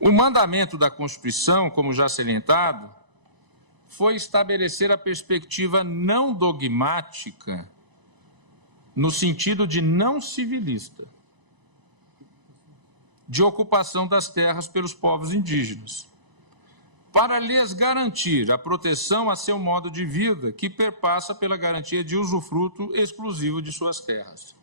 O mandamento da Constituição, como já salientado, foi estabelecer a perspectiva não dogmática, no sentido de não civilista, de ocupação das terras pelos povos indígenas, para lhes garantir a proteção a seu modo de vida, que perpassa pela garantia de usufruto exclusivo de suas terras.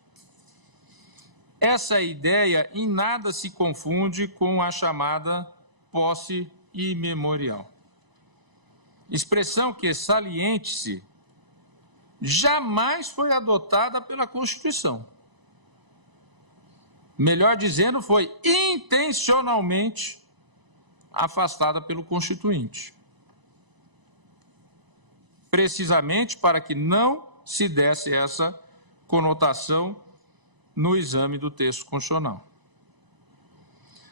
Essa ideia em nada se confunde com a chamada posse imemorial. Expressão que, saliente-se, jamais foi adotada pela Constituição. Melhor dizendo, foi intencionalmente afastada pelo Constituinte. Precisamente para que não se desse essa conotação no exame do texto constitucional.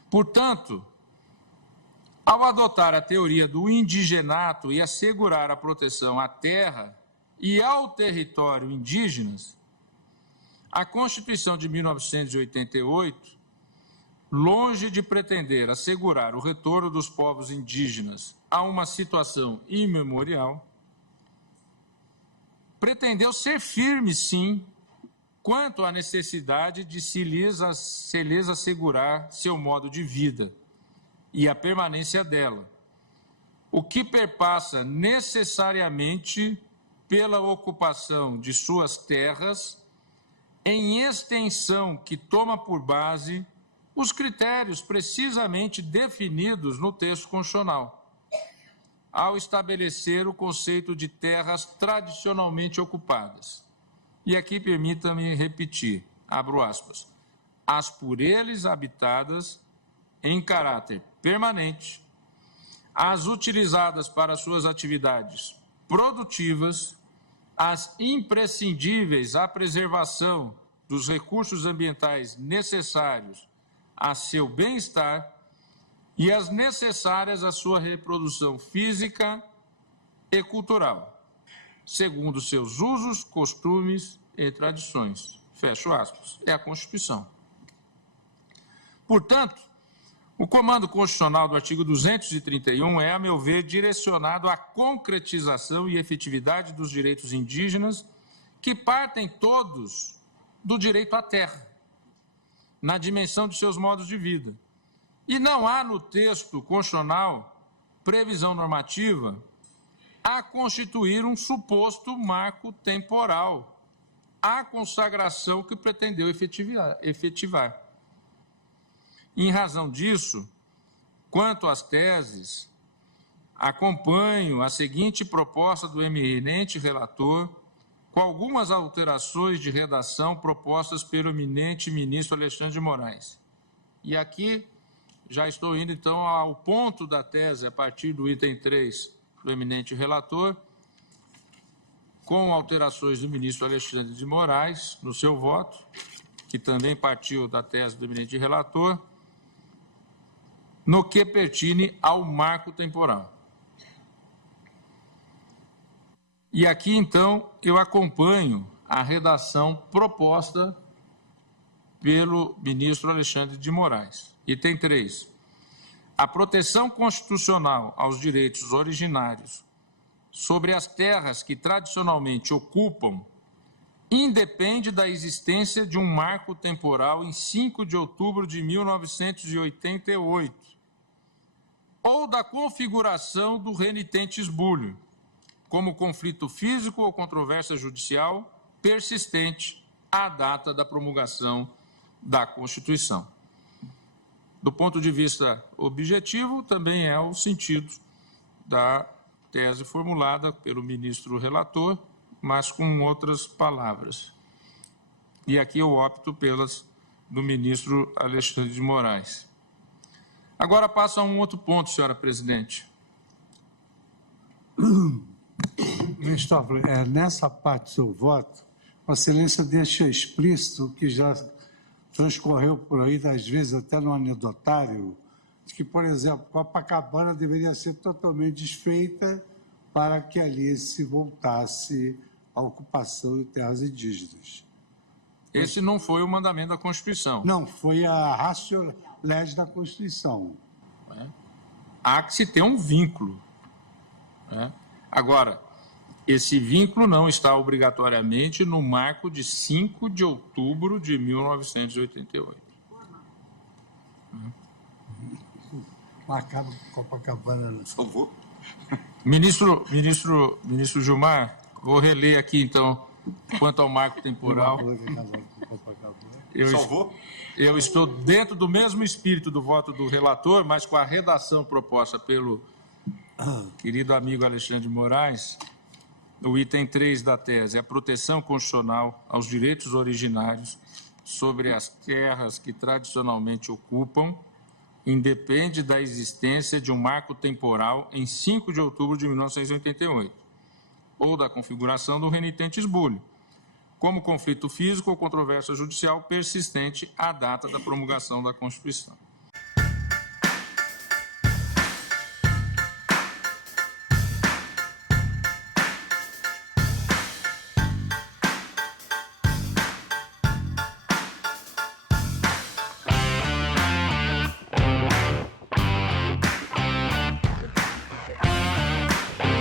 Portanto, ao adotar a teoria do indigenato e assegurar a proteção à terra e ao território indígenas, a Constituição de 1988, longe de pretender assegurar o retorno dos povos indígenas a uma situação imemorial, pretendeu ser firme, sim, quanto à necessidade de se lhes assegurar seu modo de vida e a permanência dela, o que perpassa necessariamente pela ocupação de suas terras em extensão que toma por base os critérios precisamente definidos no texto constitucional, ao estabelecer o conceito de terras tradicionalmente ocupadas. E aqui permita-me repetir, abro aspas, as por eles habitadas em caráter permanente, as utilizadas para suas atividades produtivas, as imprescindíveis à preservação dos recursos ambientais necessários a seu bem-estar e as necessárias à sua reprodução física e cultural, segundo seus usos, costumes e tradições. Fecho aspas. É a Constituição. Portanto, o comando constitucional do artigo 231 é, a meu ver, direcionado à concretização e efetividade dos direitos indígenas, que partem todos do direito à terra, na dimensão de seus modos de vida. E não há no texto constitucional previsão normativa a constituir um suposto marco temporal, a consagração que pretendeu efetivar. Em razão disso, quanto às teses, acompanho a seguinte proposta do eminente relator, com algumas alterações de redação propostas pelo eminente ministro Alexandre de Moraes. E aqui já estou indo, então, ao ponto da tese, a partir do item 3 do eminente relator, com alterações do ministro Alexandre de Moraes, no seu voto, que também partiu da tese do eminente relator, no que pertine ao marco temporal. E aqui, então, eu acompanho a redação proposta pelo ministro Alexandre de Moraes. Item 3. A proteção constitucional aos direitos originários sobre as terras que tradicionalmente ocupam independe da existência de um marco temporal em 5 de outubro de 1988 ou da configuração do renitente esbulho, como conflito físico ou controvérsia judicial persistente à data da promulgação da Constituição. Do ponto de vista objetivo, também é o sentido da tese formulada pelo ministro relator, mas com outras palavras. E aqui eu opto pelas do ministro Alexandre de Moraes. Agora passo a um outro ponto, senhora presidente. Ministro Toffoli, nessa parte do seu voto, Vossa Excelência deixa explícito que já transcorreu por aí, às vezes até no anedotário, de que, por exemplo, Copacabana deveria ser totalmente desfeita para que ali se voltasse a ocupação de terras indígenas. Esse não foi o mandamento da Constituição. Não, foi a ratio legis da Constituição. há que se ter um vínculo, né? Agora, esse vínculo não está obrigatoriamente no marco de 5 de outubro de 1988. Marcado Copacabana. Por favor. Ministro Gilmar, vou reler aqui, então, quanto ao marco temporal. Eu estou dentro do mesmo espírito do voto do relator, mas com a redação proposta pelo querido amigo Alexandre de Moraes. O item 3 da tese é a proteção constitucional aos direitos originários sobre as terras que tradicionalmente ocupam, independe da existência de um marco temporal em 5 de outubro de 1988, ou da configuração do renitente esbulho, como conflito físico ou controvérsia judicial persistente à data da promulgação da Constituição.